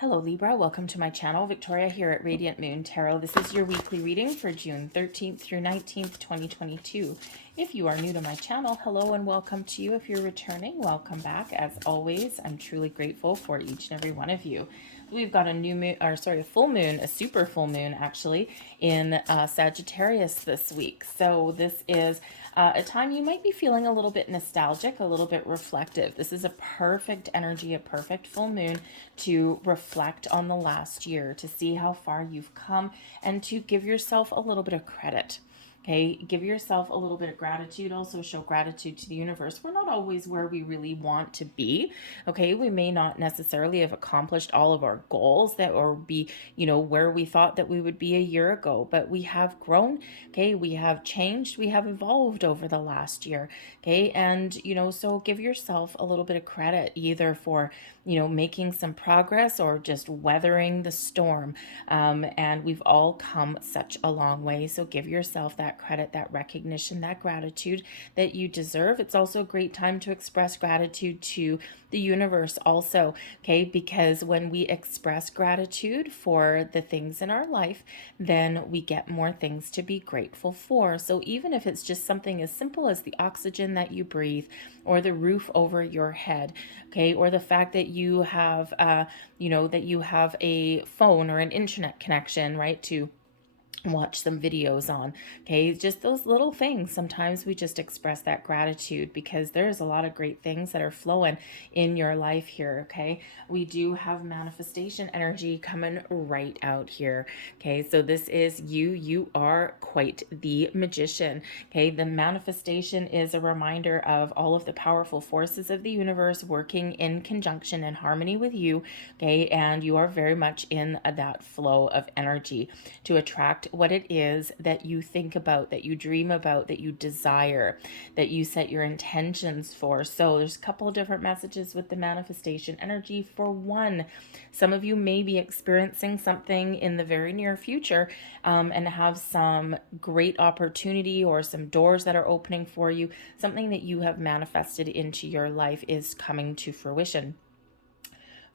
Hello Libra, welcome to my channel. Victoria here at Radiant Moon Tarot. This is your weekly reading for June 13th through 19th, 2022. If you are new to my channel, hello and welcome to you. If you're returning, welcome back. As always, I'm truly grateful for each and every one of you. We've got a new moon, or sorry, a full moon, a super full moon actually, in Sagittarius this week. So this is a time you might be feeling a little bit nostalgic, a little bit reflective. This is a perfect energy, a perfect full moon to reflect on the last year, to see how far you've come, and to give yourself a little bit of credit. Okay, give yourself a little bit of gratitude. Also show gratitude to the universe. We're not always where we really want to be. Okay, we may not necessarily have accomplished all of our goals that or be, where we thought that we would be a year ago, but we have grown. Okay, we have changed, we have evolved over the last year. Okay, and so give yourself a little bit of credit either for making some progress or just weathering the storm. And we've all come such a long way. So give yourself that credit, that recognition, that gratitude that you deserve. It's also a great time to express gratitude to the universe also, okay? Because when we express gratitude for the things in our life, then we get more things to be grateful for. So even if it's just something as simple as the oxygen that you breathe, or the roof over your head, okay, or the fact that you have, that you have a phone or an internet connection, right, to watch some videos on. Okay, just those little things. Sometimes we just express that gratitude because there's a lot of great things that are flowing in your life here. Okay, we do have manifestation energy coming right out here. Okay, so this is you are quite the magician. Okay, the manifestation is a reminder of all of the powerful forces of the universe working in conjunction and harmony with you. Okay, and you are very much in that flow of energy to attract what it is that you think about, that you dream about, that you desire, that you set your intentions for. So there's a couple of different messages with the manifestation energy. For one, some of you may be experiencing something in the very near future and have some great opportunity or some doors that are opening for you. Something that you have manifested into your life is coming to fruition.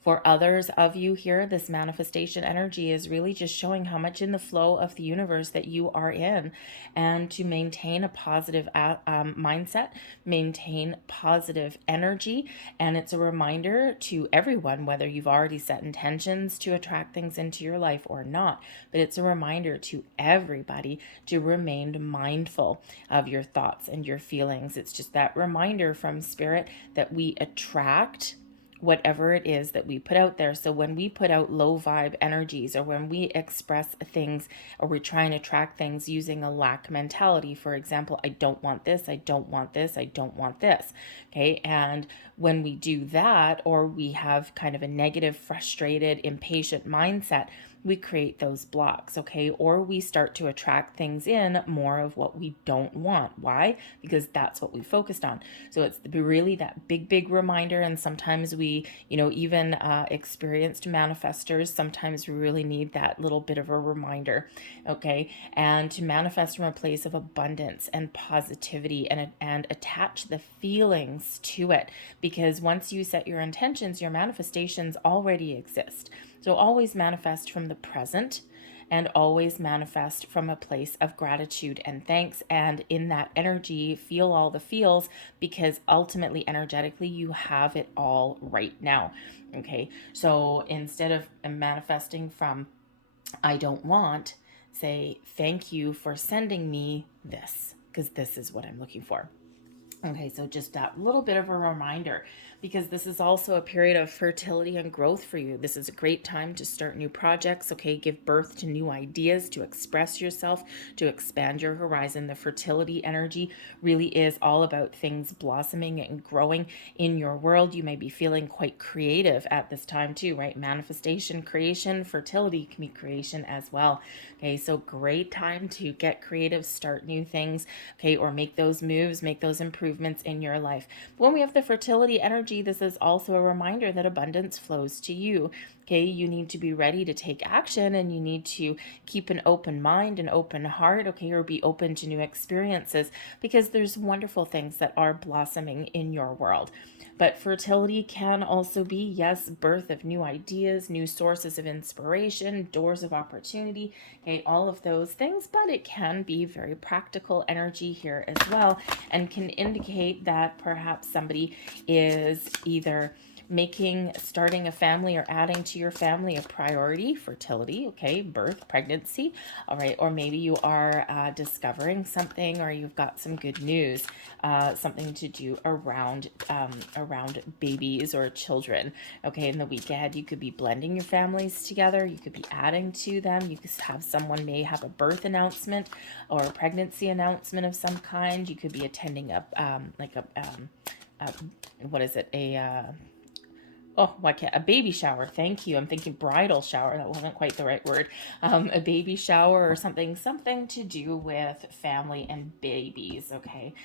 For others of you here, this manifestation energy is really just showing how much in the flow of the universe that you are in, and to maintain a positive mindset, maintain positive energy. And it's a reminder to everyone, whether you've already set intentions to attract things into your life or not, but it's a reminder to everybody to remain mindful of your thoughts and your feelings. It's just that reminder from Spirit that we attract whatever it is that we put out there. So when we put out low vibe energies, or when we express things, or we're trying to track things using a lack mentality, for example, I don't want this, I don't want this, I don't want this. Okay. And when we do that, or we have kind of a negative, frustrated, impatient mindset, we create those blocks, okay? Or we start to attract things in more of what we don't want. Why? Because that's what we focused on. So it's really that big reminder. And sometimes we, even experienced manifestors, sometimes we really need that little bit of a reminder, okay? And to manifest from a place of abundance and positivity, and attach the feelings to it. Because once you set your intentions, your manifestations already exist. So always manifest from the present, and always manifest from a place of gratitude and thanks. And in that energy, feel all the feels, because ultimately, energetically, you have it all right now. Okay. So instead of manifesting from I don't want, say thank you for sending me this, because this is what I'm looking for. Okay, so just that little bit of a reminder, because this is also a period of fertility and growth for you. This is a great time to start new projects, okay? Give birth to new ideas, to express yourself, to expand your horizon. The fertility energy really is all about things blossoming and growing in your world. You may be feeling quite creative at this time too, right? Manifestation, creation, fertility can be creation as well. Okay, so great time to get creative, start new things, okay? Or make those moves, make those improvements movements in your life. But when we have the fertility energy, this is also a reminder that abundance flows to you. Okay, you need to be ready to take action, and you need to keep an open mind, an open heart, okay, or be open to new experiences, because there's wonderful things that are blossoming in your world. But fertility can also be, yes, birth of new ideas, new sources of inspiration, doors of opportunity, okay, all of those things. But it can be very practical energy here as well, and can indicate that perhaps somebody is either starting a family or adding to your family a priority, fertility, okay, birth, pregnancy, all right, or maybe you are discovering something, or you've got some good news, something to do around babies or children, okay. In the week ahead, you could be blending your families together, you could be adding to them, you could have someone may have a birth announcement or a pregnancy announcement of some kind. You could be attending what is it, a baby shower. Thank you. I'm thinking bridal shower. That wasn't quite the right word. A baby shower or something to do with family and babies. Okay.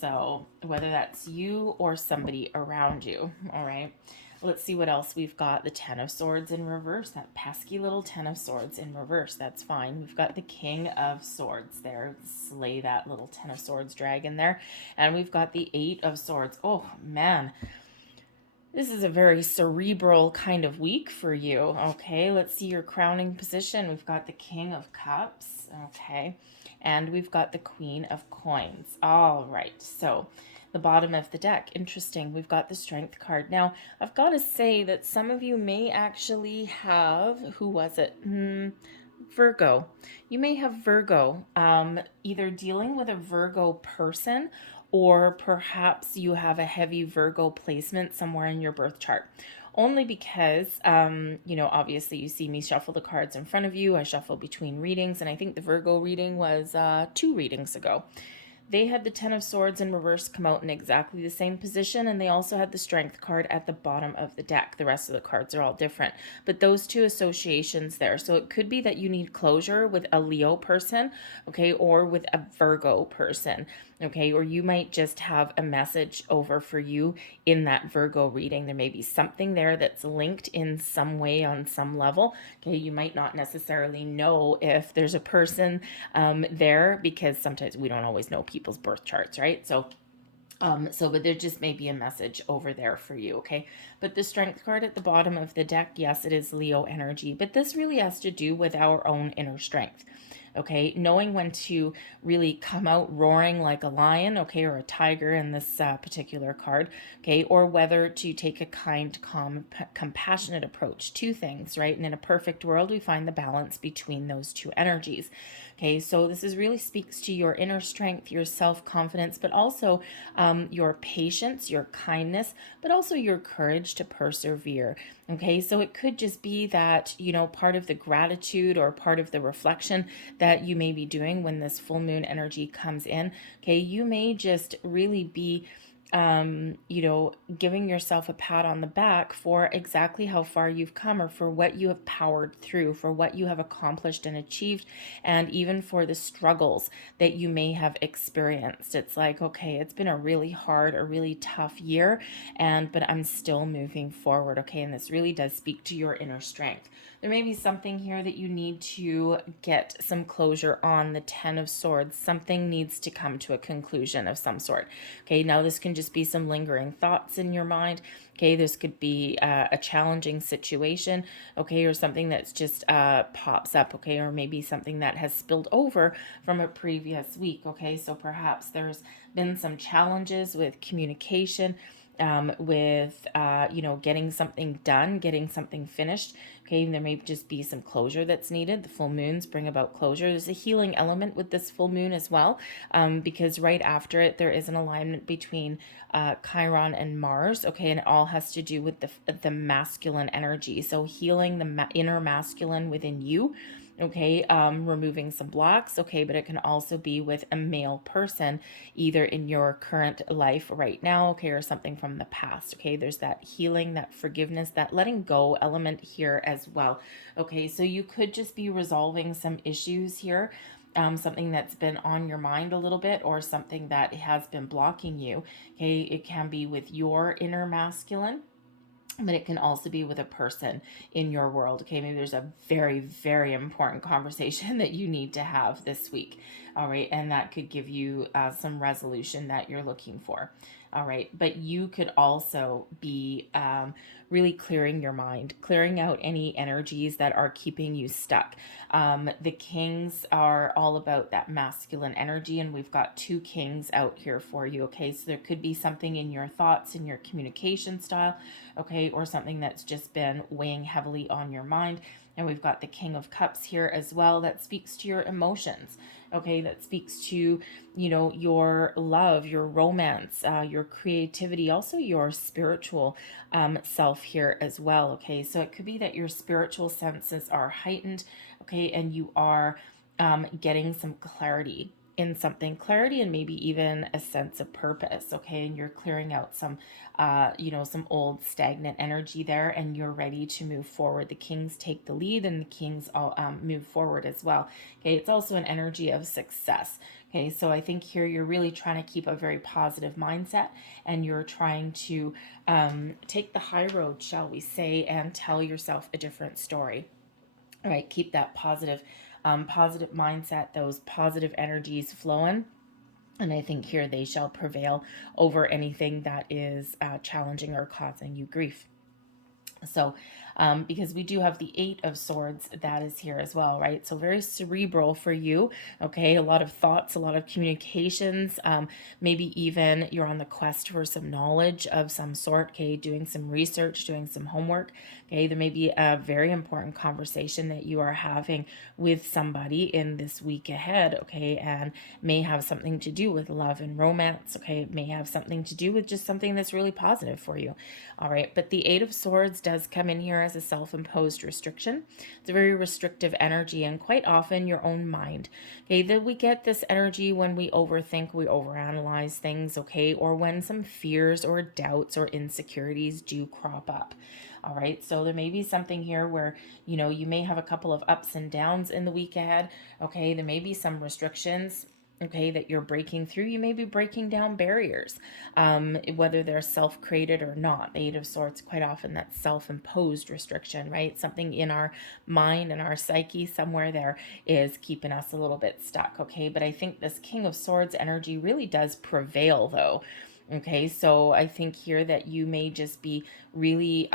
So whether that's you or somebody around you. All right. Let's see what else we've got. The Ten of Swords in reverse. That pesky little Ten of Swords in reverse. That's fine. We've got the King of Swords there. Slay that little Ten of Swords dragon there. And we've got the Eight of Swords. Oh, man. This is a very cerebral kind of week for you. Okay, let's see your crowning position. We've got the King of Cups. Okay, and we've got the Queen of Coins. All right, so the bottom of the deck. Interesting. We've got the Strength card. Now, I've got to say that some of you may actually have, who was it? Virgo. You may have Virgo, either dealing with a Virgo person, or perhaps you have a heavy Virgo placement somewhere in your birth chart. Only because, obviously you see me shuffle the cards in front of you. I shuffle between readings, and I think the Virgo reading was 2 readings ago. They had the Ten of Swords in reverse come out in exactly the same position, and they also had the Strength card at the bottom of the deck. The rest of the cards are all different, but those two associations there. So it could be that you need closure with a Leo person, okay, or with a Virgo person, okay, or you might just have a message over for you in that Virgo reading. There may be something there that's linked in some way on some level, okay. You might not necessarily know if there's a person there, because sometimes we don't always know people's birth charts, right? But there just may be a message over there for you, okay? But the Strength card at the bottom of the deck, yes, it is Leo energy, but this really has to do with our own inner strength. Okay, knowing when to really come out roaring like a lion, okay, or a tiger in this particular card, okay, or whether to take a kind, calm, compassionate approach to things, right? And in a perfect world, we find the balance between those two energies. Okay, so this is really speaks to your inner strength, your self-confidence, but also your patience, your kindness, but also your courage to persevere. Okay, so it could just be that, part of the gratitude or part of the reflection that you may be doing when this full moon energy comes in. Okay, you may just really be giving yourself a pat on the back for exactly how far you've come, or for what you have powered through, for what you have accomplished and achieved, and even for the struggles that you may have experienced. It's like, okay, it's been a really hard, a really tough year, but I'm still moving forward, okay? And this really does speak to your inner strength. There may be something here that you need to get some closure on. The Ten of Swords. Something needs to come to a conclusion of some sort. Okay, now this can just be some lingering thoughts in your mind. Okay, this could be a challenging situation, okay, or something that's just pops up, okay, or maybe something that has spilled over from a previous week, okay? So perhaps there's been some challenges with communication, with getting something done, getting something finished. Okay, there may just be some closure that's needed. The full moons bring about closure. There's a healing element with this full moon as well, because right after it, there is an alignment between Chiron and Mars, okay, and it all has to do with the masculine energy. So healing the inner masculine within you, okay, removing some blocks, okay, but it can also be with a male person, either in your current life right now, okay, or something from the past, okay. There's that healing, that forgiveness, that letting go element here as well, okay. So you could just be resolving some issues here something that's been on your mind a little bit, or something that has been blocking you. Okay, it can be with your inner masculine, but it can also be with a person in your world. Okay, maybe there's a very, very important conversation that you need to have this week. All right, and that could give you some resolution that you're looking for. All right, but you could also be really clearing your mind, clearing out any energies that are keeping you stuck. The kings are all about that masculine energy, and we've got two kings out here for you. Okay, so there could be something in your thoughts, in your communication style, okay, or something that's just been weighing heavily on your mind. And we've got the King of Cups here as well, that speaks to your emotions, okay, that speaks to, your love, your romance, your creativity, also your spiritual self here as well. Okay, so it could be that your spiritual senses are heightened, okay, and you are getting some clarity in something, clarity and maybe even a sense of purpose. Okay, and you're clearing out some some old stagnant energy there, and you're ready to move forward. The kings take the lead, and the kings all move forward as well. Okay, it's also an energy of success. Okay, so I think here you're really trying to keep a very positive mindset, and you're trying to take the high road, shall we say, and tell yourself a different story. All right, keep that positive mindset, those positive energies flowing. And I think here they shall prevail over anything that is challenging or causing you grief. So, because we do have the Eight of Swords that is here as well, right? So very cerebral for you, okay? A lot of thoughts, a lot of communications, maybe even you're on the quest for some knowledge of some sort, okay? Doing some research, doing some homework, okay? There may be a very important conversation that you are having with somebody in this week ahead, okay? And may have something to do with love and romance, okay? It may have something to do with just something that's really positive for you, all right? But the Eight of Swords does come in here as a self-imposed restriction. It's a very restrictive energy, and quite often your own mind. Okay, that we get this energy when we overthink, we overanalyze things, okay, or when some fears or doubts or insecurities do crop up. All right, so there may be something here where, you may have a couple of ups and downs in the week ahead. Okay, there may be some restrictions, okay, that you're breaking through. You may be breaking down barriers, whether they're self-created or not. The Eight of Swords, quite often that's self-imposed restriction, right? Something in our mind and our psyche somewhere there is keeping us a little bit stuck, okay? But I think this King of Swords energy really does prevail, though. Okay, so I think here that you may just be really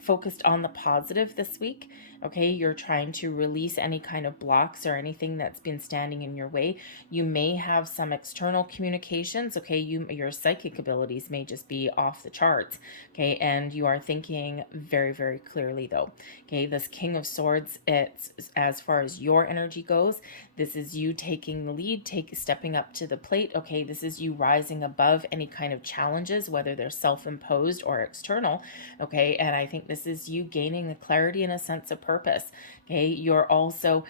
focused on the positive this week. Okay, you're trying to release any kind of blocks or anything that's been standing in your way. You may have some external communications. Okay, your psychic abilities may just be off the charts. Okay, and you are thinking very, very clearly though. Okay, this King of Swords, it's as far as your energy goes, this is you taking the lead, stepping up to the plate. Okay, this is you rising above any kind of challenges, whether they're self-imposed or external. Okay, and I think this is you gaining the clarity and a sense of purpose. Okay, you're also,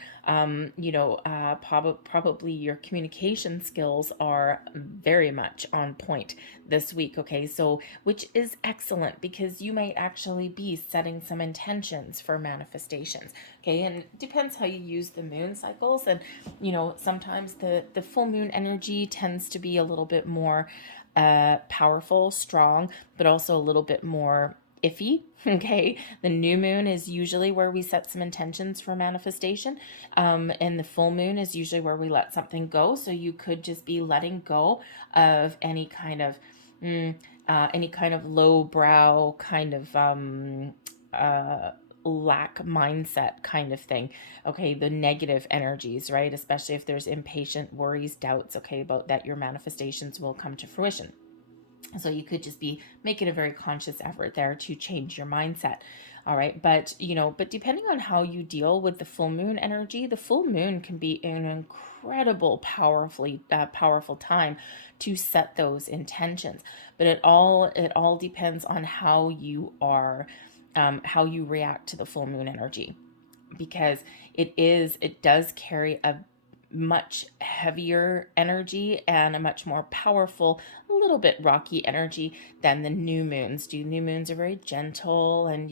probably your communication skills are very much on point this week. Okay, so which is excellent, because you might actually be setting some intentions for manifestations. Okay, and it depends how you use the moon cycles, and sometimes the full moon energy tends to be a little bit more powerful, strong, but also a little bit more iffy. Okay, the new moon is usually where we set some intentions for manifestation, and the full moon is usually where we let something go. So you could just be letting go of any kind of low brow kind of lack mindset kind of thing. Okay, the negative energies, right? Especially if there's impatient worries, doubts, okay, about that your manifestations will come to fruition. So you could just be making a very conscious effort there to change your mindset. All right. But depending on how you deal with the full moon energy, the full moon can be an incredible, powerful time to set those intentions. But it all depends on how you are, how you react to the full moon energy, because it does carry a much heavier energy and a much more powerful little bit rocky energy than the new moons do. New moons are very gentle and,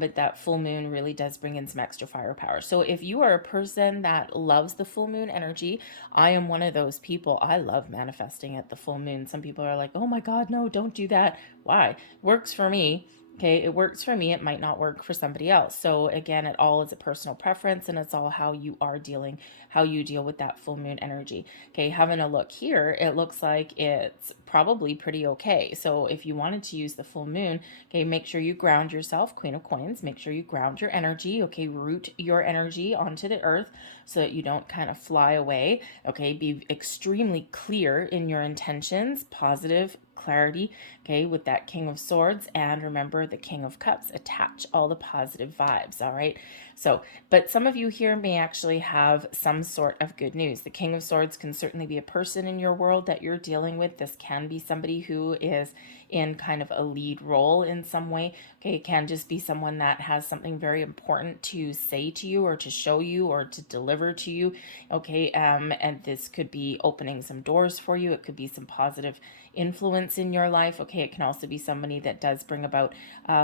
but that full moon really does bring in some extra firepower. So if you are a person that loves the full moon energy, I am one of those people. I love manifesting at the full moon. Some people are like, oh my God, no, don't do that. Why? Works for me. Okay, it works for me. It might not work for somebody else. So again, it all is a personal preference, and it's all how you are dealing, how you deal with that full moon energy. Okay, having a look here, it looks like it's probably pretty okay. So if you wanted to use the full moon, okay, make sure you ground yourself, Queen of Coins. Make sure you ground your energy. Okay, root your energy onto the earth so that you don't kind of fly away. Okay, be extremely clear in your intentions, positive clarity, okay, with that King of Swords, and remember the King of Cups. Attach all the positive vibes. All right, so but some of you here may actually have some sort of good news. The King of Swords can certainly be a person in your world that you're dealing with. This can be somebody who is in kind of a lead role in some way. Okay, it can just be someone that has something very important to say to you or to show you or to deliver to you. Okay, and this could be opening some doors for you. It could be some positive influence in your life. Okay, it can also be somebody that does bring about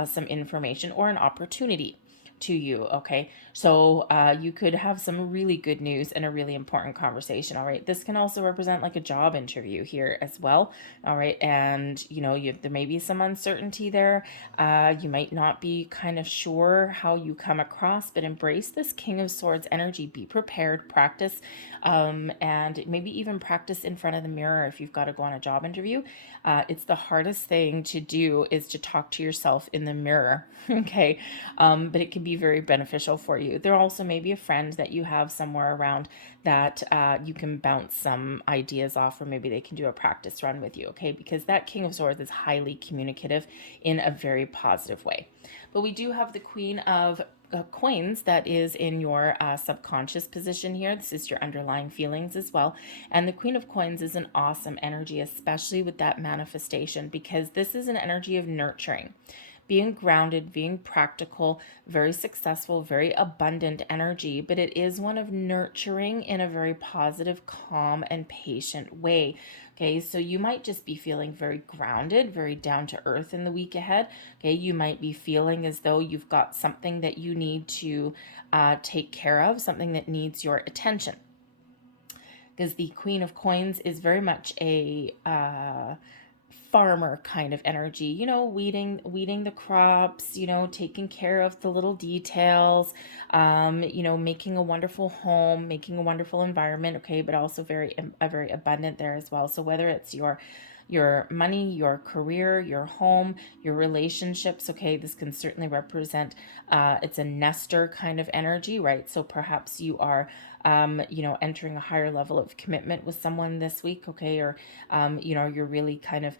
some information or an opportunity to you. Okay, so you could have some really good news and a really important conversation. All right, this can also represent like a job interview here as well. All right, and there may be some uncertainty there. You might not be kind of sure how you come across, but embrace this King of Swords energy. Be prepared, practice, and maybe even practice in front of the mirror if you've got to go on a job interview. It's the hardest thing to do is to talk to yourself in the mirror. Okay, but it can be very beneficial for you. There also may be a friend that you have somewhere around that you can bounce some ideas off, or maybe they can do a practice run with you, okay? Because that King of Swords is highly communicative in a very positive way. But we do have the Queen of Coins that is in your subconscious position here. This is your underlying feelings as well. And the Queen of Coins is an awesome energy, especially with that manifestation, because this is an energy of nurturing, being grounded, being practical, very successful, very abundant energy, but it is one of nurturing in a very positive, calm, and patient way. Okay, so you might just be feeling very grounded, very down to earth in the week ahead. Okay, you might be feeling as though you've got something that you need to take care of, something that needs your attention. Because the Queen of Coins is very much a farmer kind of energy, weeding the crops, taking care of the little details, making a wonderful home, making a wonderful environment. Okay, but also very abundant there as well. So whether it's your money, your career, your home, your relationships. Okay, this can certainly represent, it's a nester kind of energy, right? So perhaps you are, entering a higher level of commitment with someone this week, okay? Or, you're really kind of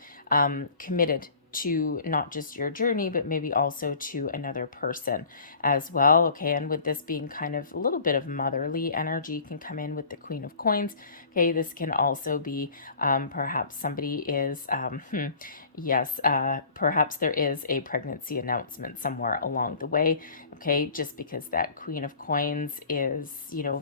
committed to not just your journey, but maybe also to another person as well. Okay, and with this being kind of a little bit of motherly energy can come in with the Queen of Coins. Okay, this can also be perhaps somebody is, yes, perhaps there is a pregnancy announcement somewhere along the way. Okay, just because that Queen of Coins is,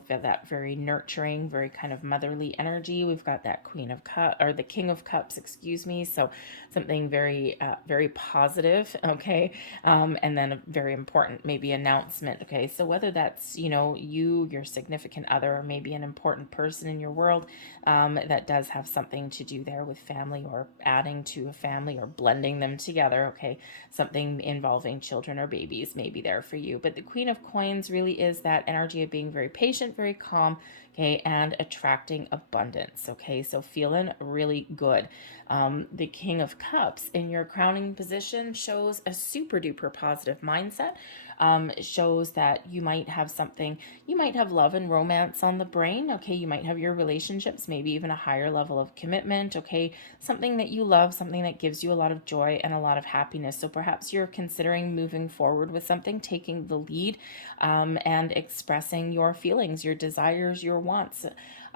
that very nurturing, very kind of motherly energy. We've got that Queen of Cups, or the King of Cups, excuse me. So something very, very positive. Okay, and then a very important, maybe announcement. Okay, so whether that's, you, your significant other, or maybe an important person in your world, that does have something to do there with family, or adding to a family, or blending them together. Okay, something involving children or babies may be there for you. But the Queen of Coins really is that energy of being very patient, very calm, okay, and attracting abundance. Okay, so feeling really good. The King of Cups in your crowning position shows a super duper positive mindset. It shows that you might have something, you might have love and romance on the brain. Okay, you might have your relationships, maybe even a higher level of commitment. Okay, something that you love, something that gives you a lot of joy and a lot of happiness. So perhaps you're considering moving forward with something, taking the lead, and expressing your feelings, your desires, your wants.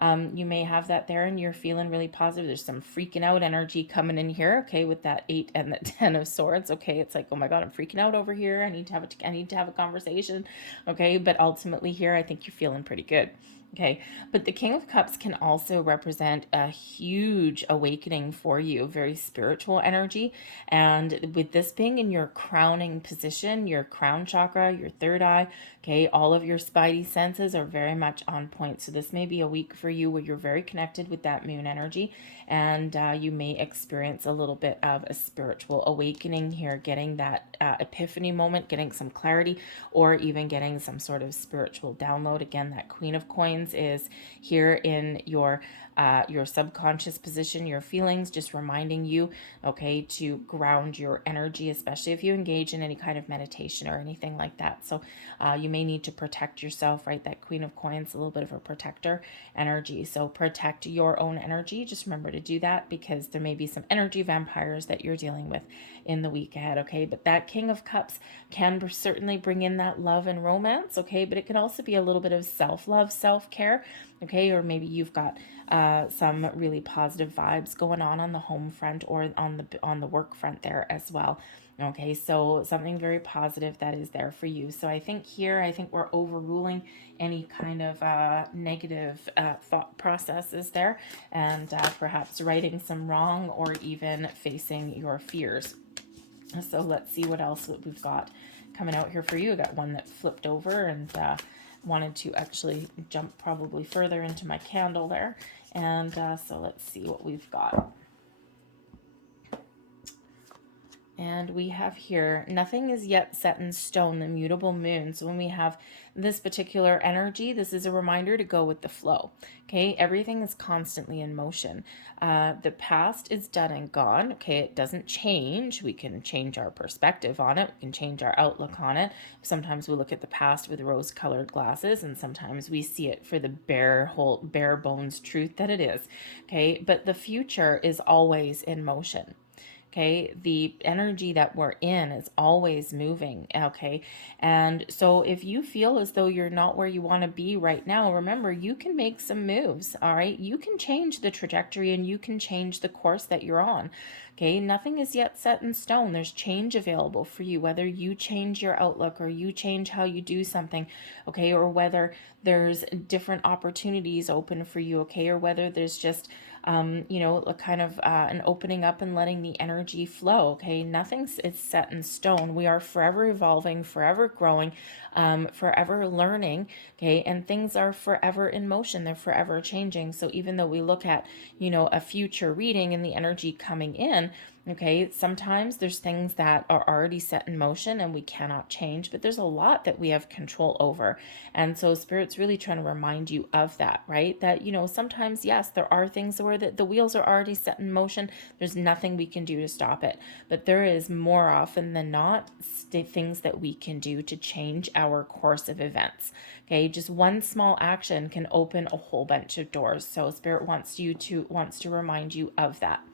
You may have that there and you're feeling really positive. There's some freaking out energy coming in here, okay, with that 8 and the 10 of Swords. Okay, it's like, oh my God, I'm freaking out over here. I need to have a conversation. Okay, but ultimately here, I think you're feeling pretty good. Okay, but the King of Cups can also represent a huge awakening for you, very spiritual energy. And with this being in your crowning position, your crown chakra, your third eye, okay, all of your spidey senses are very much on point. So this may be a week for you where you're very connected with that moon energy, and you may experience a little bit of a spiritual awakening here, getting that epiphany moment, getting some clarity, or even getting some sort of spiritual download. Again, that Queen of Coins is here in your subconscious position, your feelings, just reminding you, okay, to ground your energy, especially if you engage in any kind of meditation or anything like that. So you may need to protect yourself, right? That Queen of Coins, a little bit of a protector energy. So protect your own energy. Just remember to do that, because there may be some energy vampires that you're dealing with in the week ahead, okay? But that King of Cups can certainly bring in that love and romance, okay? But it can also be a little bit of self-love, self-care, okay? Or maybe you've got some really positive vibes going on the home front or on the work front there as well. Okay, so something very positive that is there for you. So I think we're overruling any kind of negative thought processes there, and perhaps righting some wrong, or even facing your fears. So let's see what else we've got coming out here for you. I got one that flipped over, and wanted to actually jump probably further into my candle there. And so let's see what we've got. And we have here, nothing is yet set in stone, the mutable moon. So when we have this particular energy, this is a reminder to go with the flow. Okay, everything is constantly in motion. The past is done and gone. Okay, it doesn't change. We can change our perspective on it. We can change our outlook on it. Sometimes we look at the past with rose-colored glasses, and sometimes we see it for the bare bones truth that it is. Okay, but the future is always in motion. Okay, the energy that we're in is always moving. Okay, and so if you feel as though you're not where you want to be right now, remember, you can make some moves. All right, you can change the trajectory, and you can change the course that you're on. Okay, nothing is yet set in stone. There's change available for you, whether you change your outlook, or you change how you do something, okay, or whether there's different opportunities open for you, okay, or whether there's just a kind of an opening up and letting the energy flow. Okay, nothing's is set in stone. We are forever evolving, forever growing, forever learning. Okay, and things are forever in motion. They're forever changing. So even though we look at a future reading and the energy coming in, okay, sometimes there's things that are already set in motion and we cannot change, but there's a lot that we have control over. And so Spirit's really trying to remind you of that, right? That, sometimes, yes, there are things where the wheels are already set in motion. There's nothing we can do to stop it. But there is, more often than not, things that we can do to change our course of events. Okay, just one small action can open a whole bunch of doors. So Spirit wants to remind you of that.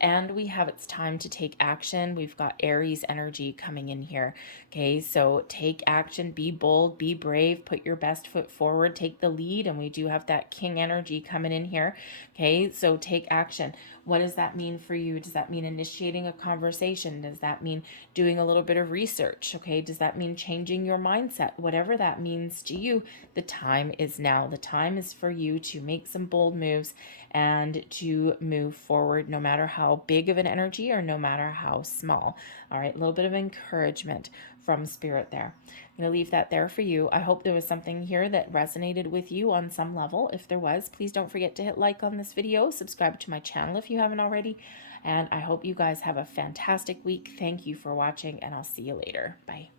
And we have it's time to take action. We've got Aries energy coming in here. Okay, so take action, be bold, be brave, put your best foot forward, take the lead. And we do have that King energy coming in here. Okay, so take action. What does that mean for you? Does that mean initiating a conversation? Does that mean doing a little bit of research? Okay, does that mean changing your mindset? Whatever that means to you, the time is now. The time is for you to make some bold moves and to move forward, no matter how big of an energy or no matter how small. All right, a little bit of encouragement from Spirit there. I'm going to leave that there for you. I hope there was something here that resonated with you on some level. If there was, please don't forget to hit like on this video, subscribe to my channel if you haven't already, and I hope you guys have a fantastic week. Thank you for watching, and I'll see you later. Bye.